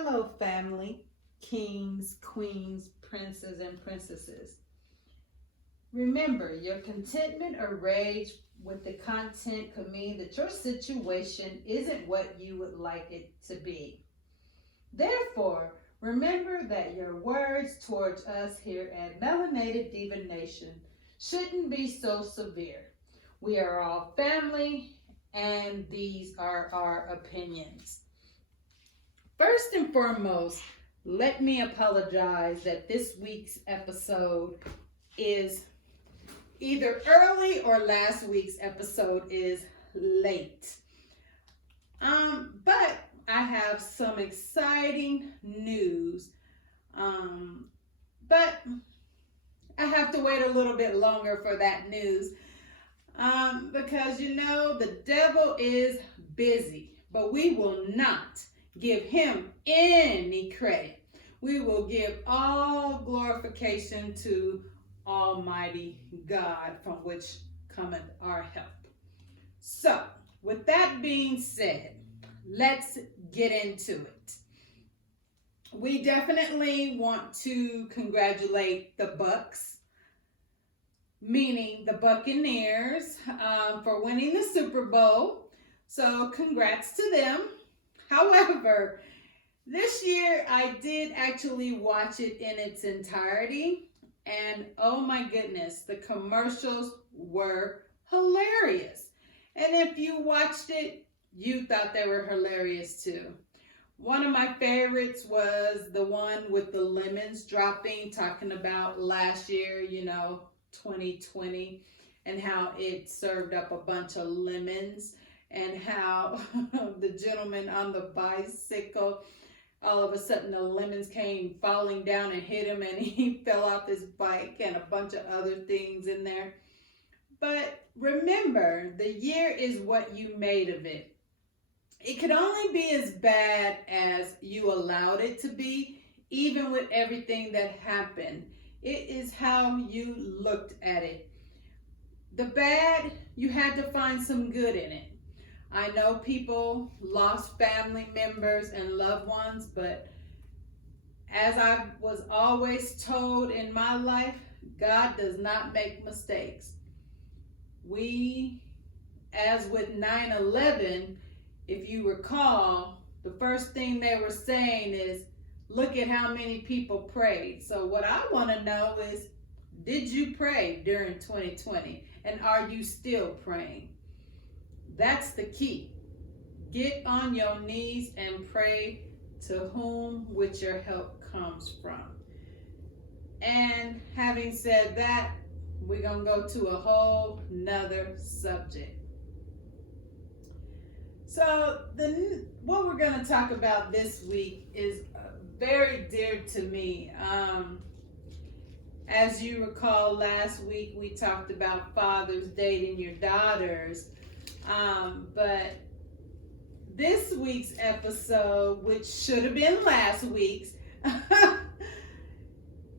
Hello, family, kings, queens, princes, and princesses. Remember, your contentment or rage with the content could mean that your situation isn't what you would like it to be. Therefore, remember that your words towards us here at Melanated Diva Nation shouldn't be so severe. We are all family, and these are our opinions. First and foremost, let me apologize that this week's episode is either early or last week's episode is late. But I have some exciting news. But I have to wait a little bit longer for that news. Because the devil is busy, but we will not give him any credit. We will give all glorification to Almighty God, from which cometh our help. So, with that being said, let's get into it. We definitely want to congratulate the Bucks, meaning the Buccaneers, for winning the Super Bowl. So, congrats to them. However, this year I did actually watch it in its entirety, and oh my goodness, the commercials were hilarious. And if you watched it, you thought they were hilarious too. One of my favorites was the one with the lemons dropping, talking about last year, 2020, and how it served up a bunch of lemons. And how the gentleman on the bicycle, all of a sudden the lemons came falling down and hit him, and he fell off his bike, and a bunch of other things in there. But remember, the year is what you made of it. It could only be as bad as you allowed it to be, even with everything that happened. It is how you looked at it. The bad, you had to find some good in it. I know people lost family members and loved ones, but as I was always told in my life, God does not make mistakes. As with 9/11, if you recall, the first thing they were saying is, look at how many people prayed. So what I want to know is, did you pray during 2020? And are you still praying? That's the key. Get on your knees and pray, to whom which your help comes from. And having said that, we're going to go to a whole nother subject. So what we're going to talk about this week is very dear to me. As you recall, last week we talked about fathers dating your daughters. But this week's episode, which should have been last week's,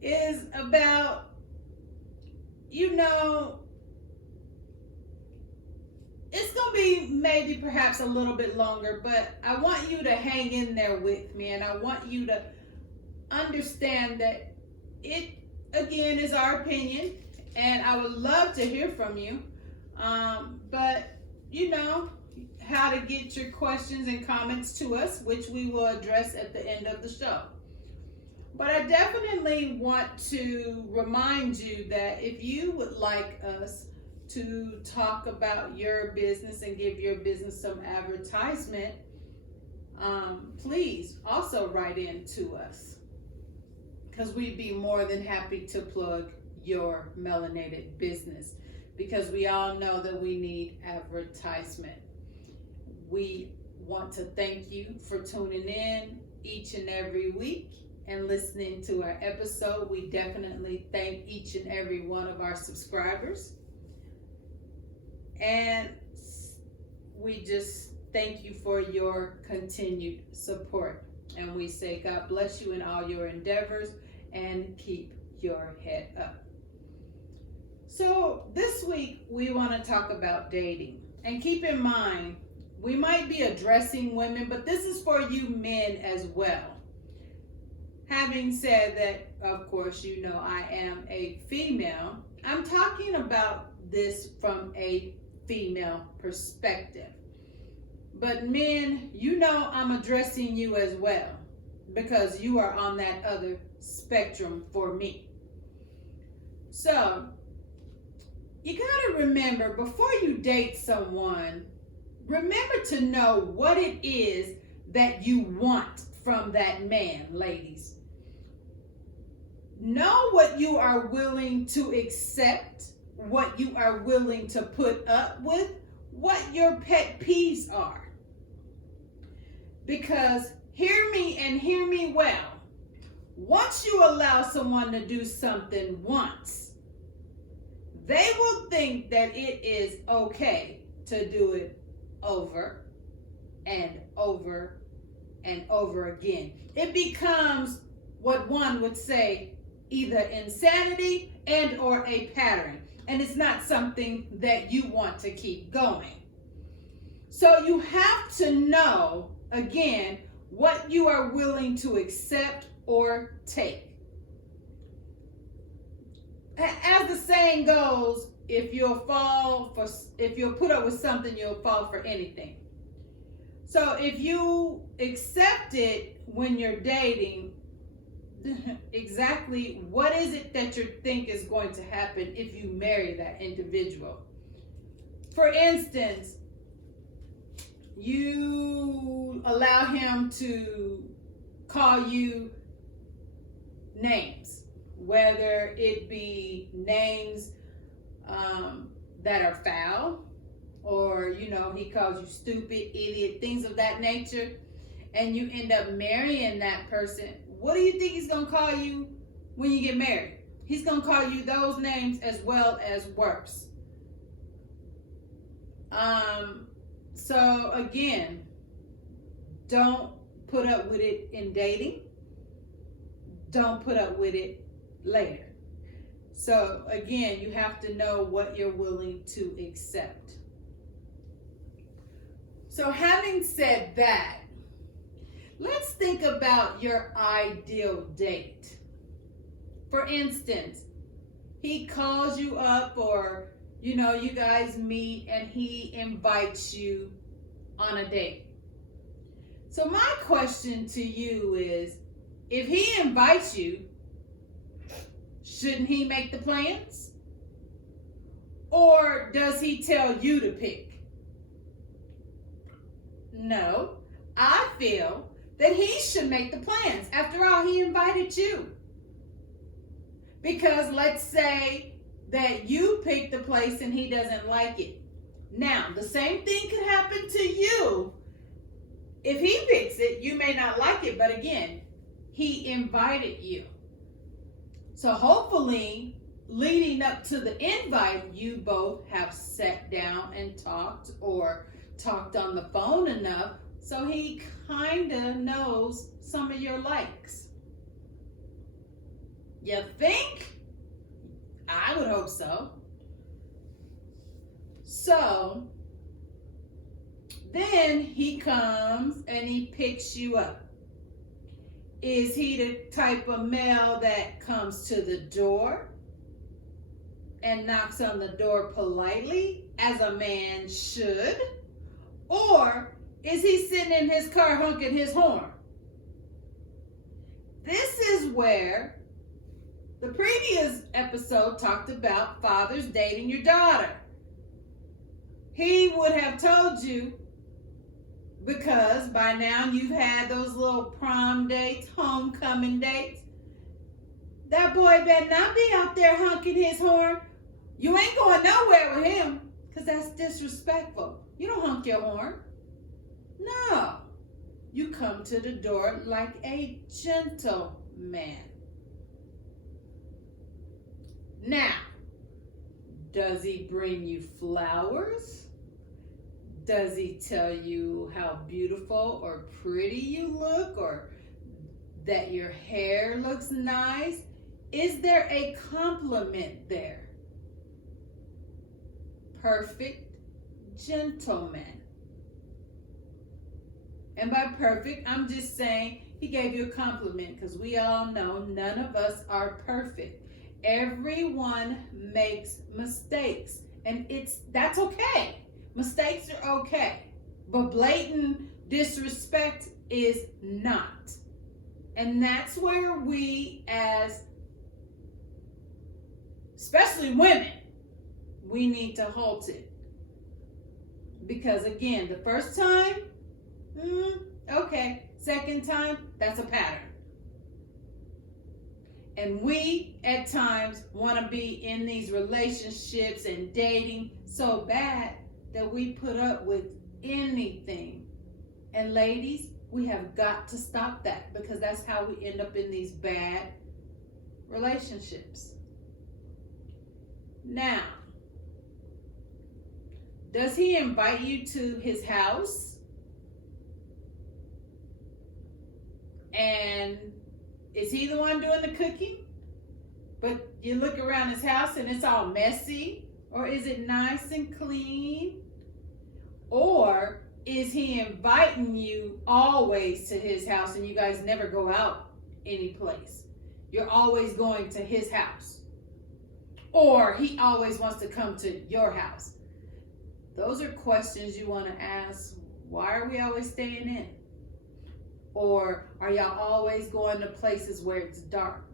is about, it's going to be maybe perhaps a little bit longer, but I want you to hang in there with me, and I want you to understand that it, again, is our opinion, and I would love to hear from you. But how to get your questions and comments to us, which we will address at the end of the show. But I definitely want to remind you that if you would like us to talk about your business and give your business some advertisement, please also write in to us, because we'd be more than happy to plug your melanated business, because we all know that we need advertisement. We want to thank you for tuning in each and every week and listening to our episode. We definitely thank each and every one of our subscribers. And we just thank you for your continued support. And we say God bless you in all your endeavors, and keep your head up. So this week we want to talk about dating. And keep in mind, we might be addressing women, but this is for you men as well. Having said that, of course, you know I am a female. I'm talking about this from a female perspective. But men, you know I'm addressing you as well because you are on that other spectrum for me. So, you got to remember before you date someone, remember to know what it is that you want from that man, ladies. Know what you are willing to accept, what you are willing to put up with, what your pet peeves are. Because hear me and hear me well. Once you allow someone to do something once, they will think that it is okay to do it over and over and over again. It becomes what one would say either insanity and or a pattern. And it's not something that you want to keep going. So you have to know, again, what you are willing to accept or take. As the saying goes, if you'll put up with something, you'll fall for anything. So if you accept it when you're dating, exactly what is it that you think is going to happen if you marry that individual? For instance, you allow him to call you names, whether it be names that are foul, or he calls you stupid, idiot, things of that nature, and you end up marrying that person. What do you think he's going to call you when you get married? He's going to call you those names as well as worse. So again, don't put up with it in dating. Don't put up with it later. So again, you have to know what you're willing to accept. So having said that, let's think about your ideal date. For instance, he calls you up, or you guys meet and he invites you on a date. So my question to you is, if he invites you, shouldn't he make the plans? Or does he tell you to pick? No, I feel that he should make the plans. After all, he invited you. Because let's say that you pick the place and he doesn't like it. Now, the same thing could happen to you. If he picks it, you may not like it, but again, he invited you. So hopefully, leading up to the invite, you both have sat down and talked, or talked on the phone enough so he kind of knows some of your likes. You think? I would hope so. So then he comes and he picks you up. Is he the type of male that comes to the door and knocks on the door politely, as a man should? Or is he sitting in his car honking his horn? This is where the previous episode talked about fathers dating your daughter. He would have told you, because by now you've had those little prom dates, homecoming dates. That boy better not be out there honking his horn. You ain't going nowhere with him, because that's disrespectful. You don't honk your horn. No. You come to the door like a gentleman. Now, does he bring you flowers? Does he tell you how beautiful or pretty you look, or that your hair looks nice? Is there a compliment there? Perfect gentleman. And by perfect, I'm just saying He gave you a compliment because we all know none of us are perfect. Everyone makes mistakes, and that's okay. Mistakes are okay, but blatant disrespect is not. And that's where we, as especially women, we need to halt it. Because again, the first time, okay. Second time, that's a pattern. And we, at times, want to be in these relationships and dating so bad that we put up with anything. And ladies, we have got to stop that, because that's how we end up in these bad relationships. Now, does he invite you to his house? And is he the one doing the cooking? But you look around his house and it's all messy? Or is it nice and clean? Or is he inviting you always to his house and you guys never go out any place? You're always going to his house. Or he always wants to come to your house. Those are questions you want to ask. Why are we always staying in? Or are y'all always going to places where it's dark?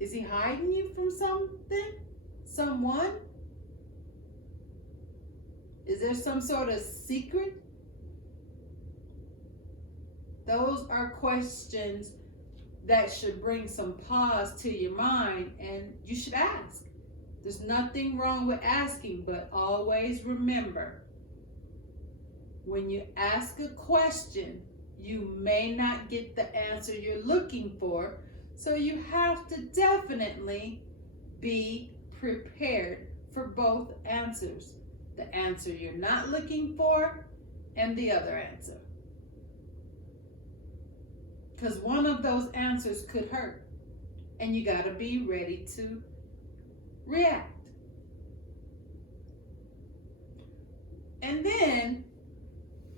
Is he hiding you from something? Someone? Is there some sort of secret? Those are questions that should bring some pause to your mind, and you should ask. There's nothing wrong with asking, but always remember, when you ask a question, you may not get the answer you're looking for, so you have to definitely be prepared for both answers. The answer you're not looking for and the other answer. Because one of those answers could hurt, and you got to be ready to react. And then,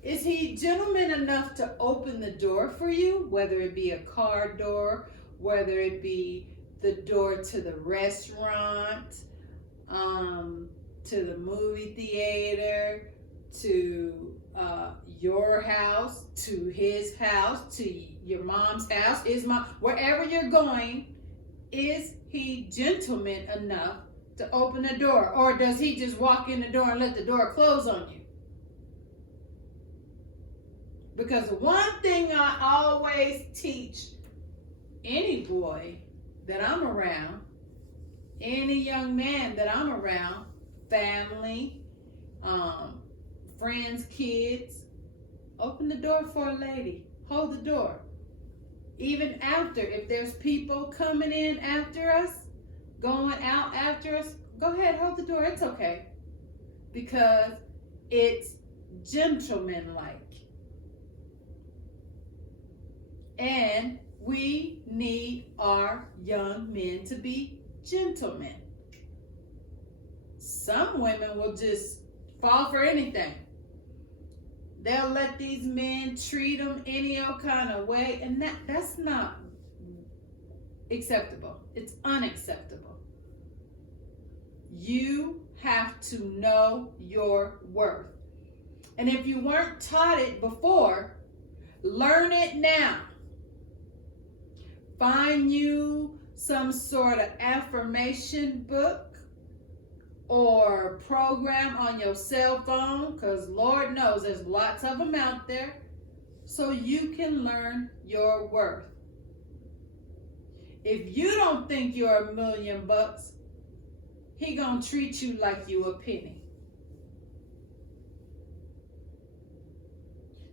is he gentleman enough to open the door for you, whether it be a car door, whether it be the door to the restaurant, to the movie theater, to your house, to his house, to your mom's house, wherever you're going? Is he gentleman enough to open the door? Or does he just walk in the door and let the door close on you? Because one thing I always teach any boy that I'm around, any young man that I'm around, family, friends, kids, open the door for a lady. Hold the door. Even after, if there's people coming in after us, going out after us, go ahead, hold the door. It's okay. Because it's gentlemanlike. And we need our young men to be gentlemen. Some women will just fall for anything. They'll let these men treat them any old kind of way, and that's not acceptable. It's unacceptable. You have to know your worth. And if you weren't taught it before, learn it now. Find you some sort of affirmation book or program on your cell phone, because Lord knows there's lots of them out there, so you can learn your worth. If you don't think you're $1,000,000, he gonna treat you like you a penny.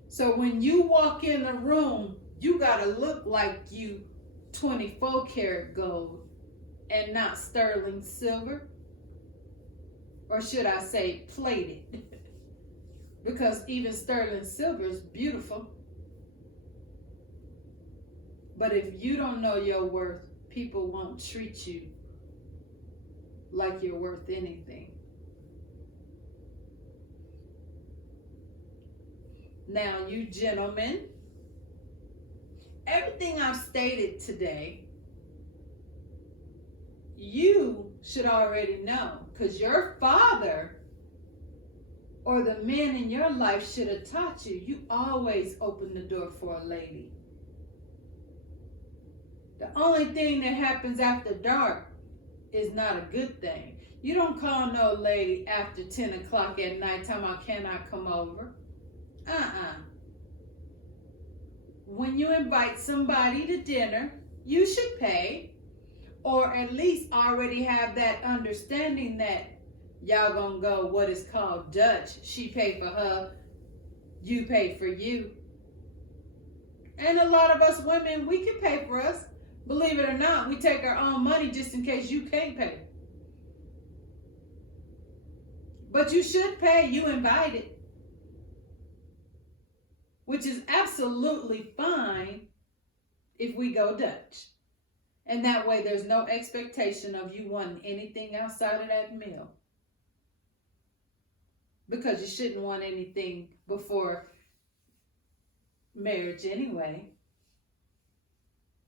So when you walk in a room, you gotta look like you 24 karat gold and not sterling silver. Or should I say plated? Because even sterling silver is beautiful. But if you don't know your worth, people won't treat you like you're worth anything. Now, you gentlemen, Everything I've stated today, you should already know, because your father or the men in your life should have taught you. You always open the door for a lady. The only thing that happens after dark is not a good thing. You don't call no lady after 10 o'clock at night talking about, can I come over? When you invite somebody to dinner, you should pay, or at least already have that understanding that y'all gonna go what is called Dutch. She pay for her, you pay for you. And a lot of us women, we can pay for us. Believe it or not, we take our own money just in case you can't pay. But you should pay, you invited. Which is absolutely fine if we go Dutch. And that way there's no expectation of you wanting anything outside of that meal. Because you shouldn't want anything before marriage anyway.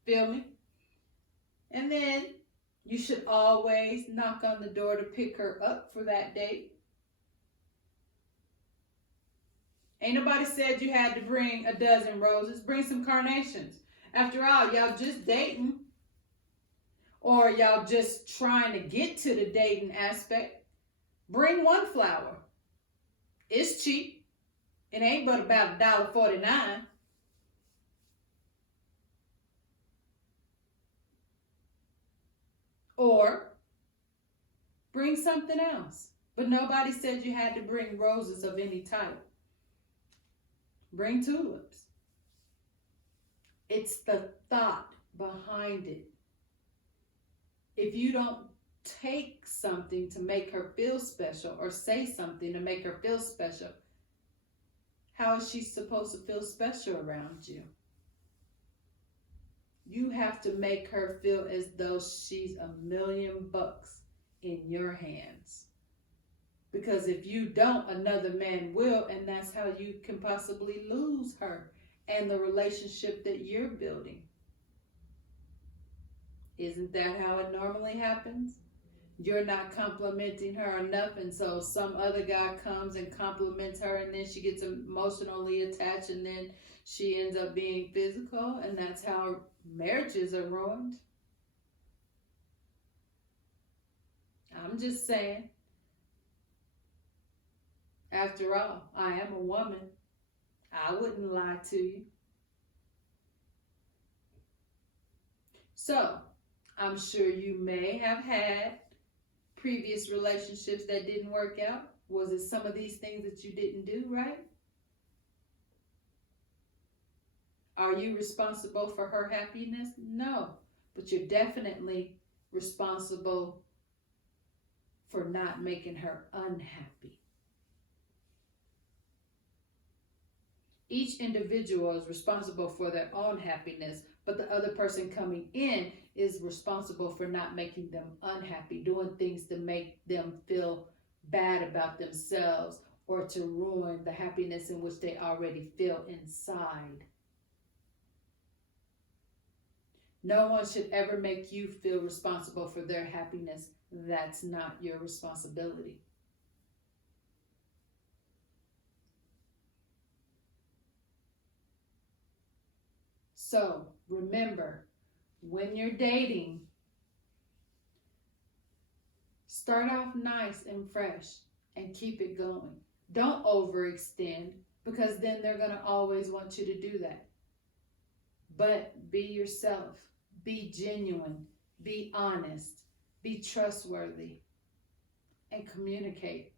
Feel me? And then you should always knock on the door to pick her up for that date. Ain't nobody said you had to bring a dozen roses. Bring some carnations. After all, y'all just dating. Or y'all just trying to get to the dating aspect. Bring one flower. It's cheap. It ain't but about $1.49. Or bring something else. But nobody said you had to bring roses of any type. Bring tulips. It's the thought behind it. If you don't take something to make her feel special or say something to make her feel special, how is she supposed to feel special around you? You have to make her feel as though she's $1,000,000 in your hands. Because if you don't, another man will, and that's how you can possibly lose her and the relationship that you're building. Isn't that how it normally happens? You're not complimenting her enough, and so some other guy comes and compliments her, and then she gets emotionally attached, and then she ends up being physical, and that's how marriages are ruined. I'm just saying. After all, I am a woman. I wouldn't lie to you. So, I'm sure you may have had previous relationships that didn't work out. Was it some of these things that you didn't do right? Are you responsible for her happiness? No, but you're definitely responsible for not making her unhappy. Each individual is responsible for their own happiness, but the other person coming in is responsible for not making them unhappy, doing things to make them feel bad about themselves or to ruin the happiness in which they already feel inside. No one should ever make you feel responsible for their happiness. That's not your responsibility. So remember, when you're dating, start off nice and fresh and keep it going. Don't overextend, because then they're going to always want you to do that. But be yourself. Be genuine. Be honest. Be trustworthy. And communicate.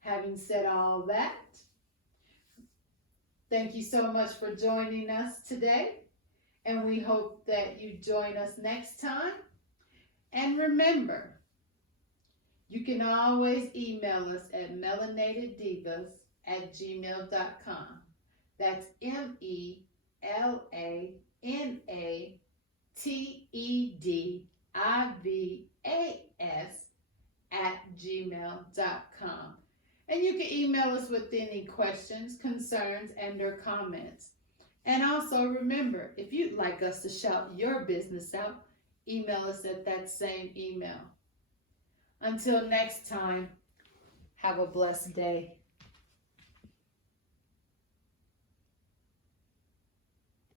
Having said all that, thank you so much for joining us today, and we hope that you join us next time. And remember, you can always email us at melanatedivas@gmail.com. That's MELANATEDIVAS@gmail.com. And you can email us with any questions, concerns, and or comments. And also remember, if you'd like us to shout your business out, email us at that same email. Until next time, have a blessed day.